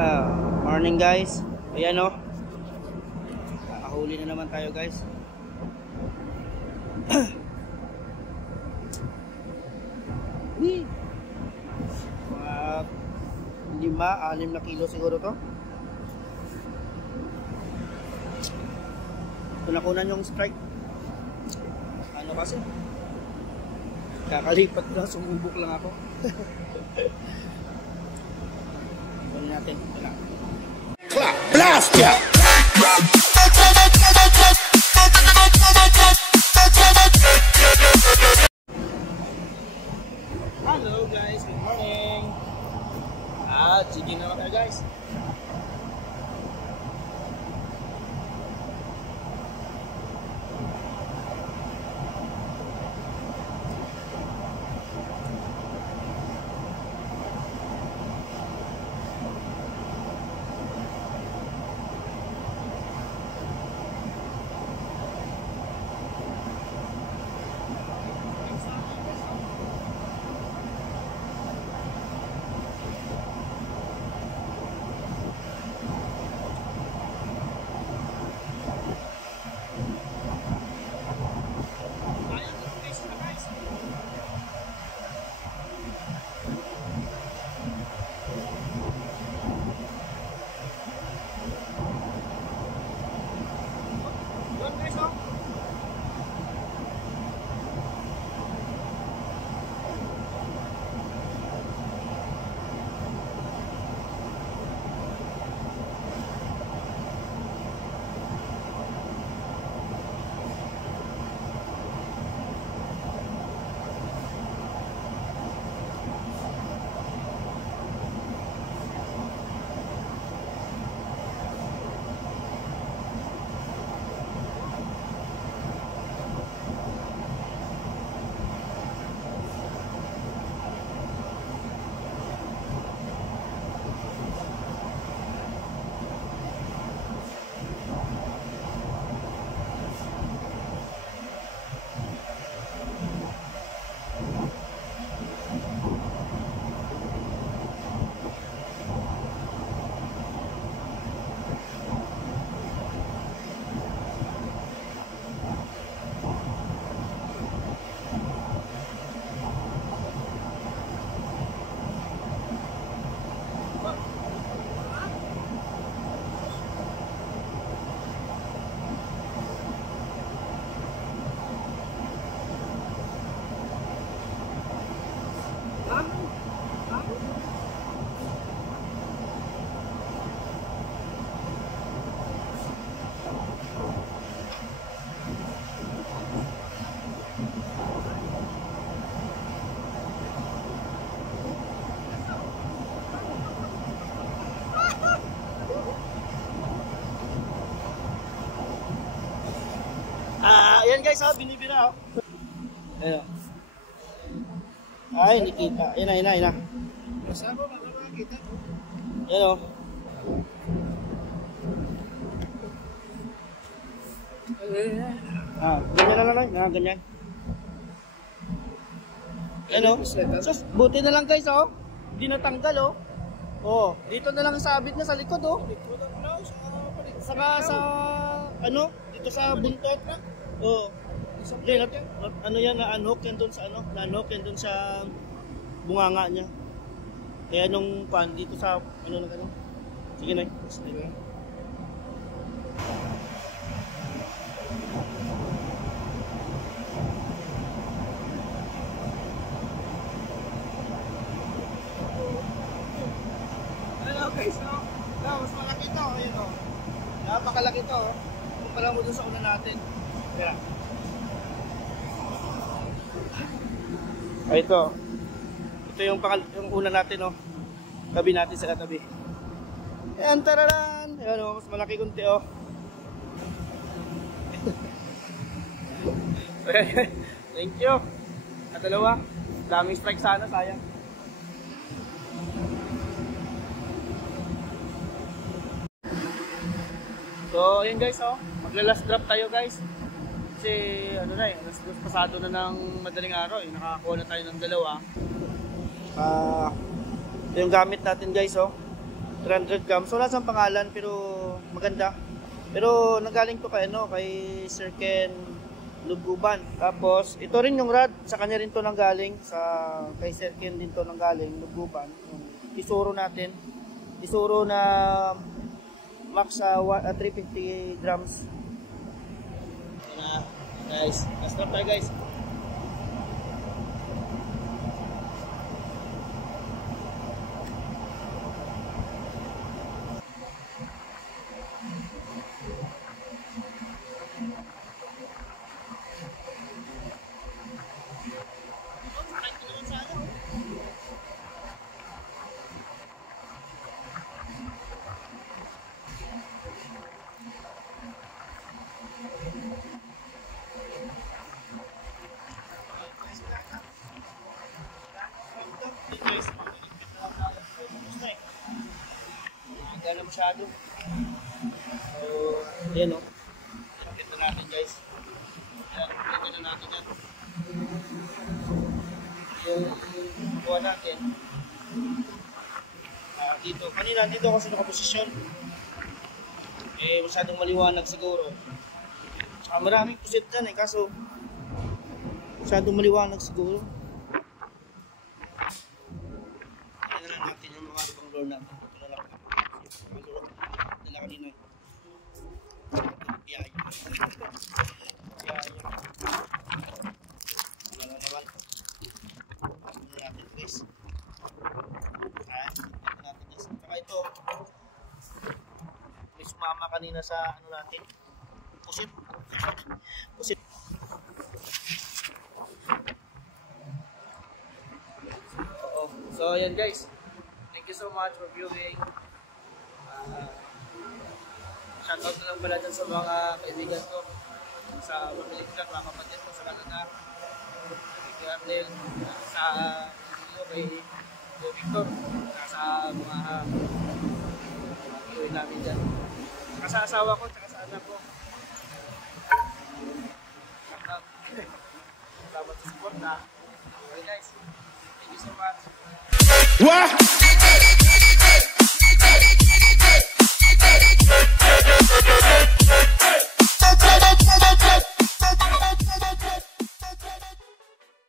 Morning guys. Ayan o. Nakahuli na naman tayo guys. Mga 5-6 na kilo siguro to. Kunakunan yung strike. Ano kasi? Kakalipat lang, sumubok lang ako. Kunin natin. Wala. Clap, blast ya! Hello guys, good morning. Sige naman tayo guys. Ayan guys, binibira Ayan. Ay, hindi kita. Ayan na. Kasama ba nakakita? Ayan o. Ganyan na lang. Ganyan. Ayan o. Sus, buti na lang guys o. Hindi natanggal o. Oh, dito na lang sabit na sa likod o. Saka sa ano, dito sa buntot. Oh. Ano yan, na-unhook yan doon sa ano, na-unhook yan doon sa bunganga niya. Kaya nung pan dito sa ano na gano'n. Sige na. Hello guys, no? Mas malaki to, ayun o. Napakalaki to, oh. Kumpara mo doon sa una natin. Kaya. Ay, ito. Ito yung una natin, oh. Tabi natin sa katabi. Ayan, tararan! Ayan, oh, mas malaki kunti, oh. Thank you. At dalawa. Daming strike sana, sayang. So, ayan guys, oh. Magla-last drop tayo, guys. Kasi, ano na alas 2 pasado na ng madaling araw, eh. Nakakakuha na tayo ng dalawa. Ito yung gamit natin, guys, oh. 300 grams. Wala siyang pangalan pero maganda. Pero nanggaling to kay kay Sir Ken Luguban. Tapos ito rin yung rod, sa kanya rin to nanggaling, sa kay Sir Ken din to nanggaling, Luguban. Yung Isuro natin. Isuro na max 350 grams. Guys, last drop tayo guys. Gana masyado. So, yan o. Pinakita natin guys. Yan, pinakita na natin yan. Yung kuha natin. Dito. Kanina, dito kasi nakaposisyon. Masyadong maliwanag siguro. Tsaka maraming pusit dyan kaso masyadong maliwanag siguro. Tignan na lang natin yung mga ibang lure natin. Dala kanina. Biyaya. Wala na naman. Ano natin guys. Ito natin guys. Saka ito. May sumama kanina sa ano natin. Pusit. Pusit. Oo. So ayan guys. Thank you so much for viewing. Shoutout na lang pala dyan sa mga kaibigan ko sa Pamilikan, mga kapatid ko sa Canada, kay Arnel, sa kay Victor, sa mga iuwi namin dyan, sa asawa ko, sa anak ko. Salamat sa support na. Okay guys, thank you so much. What?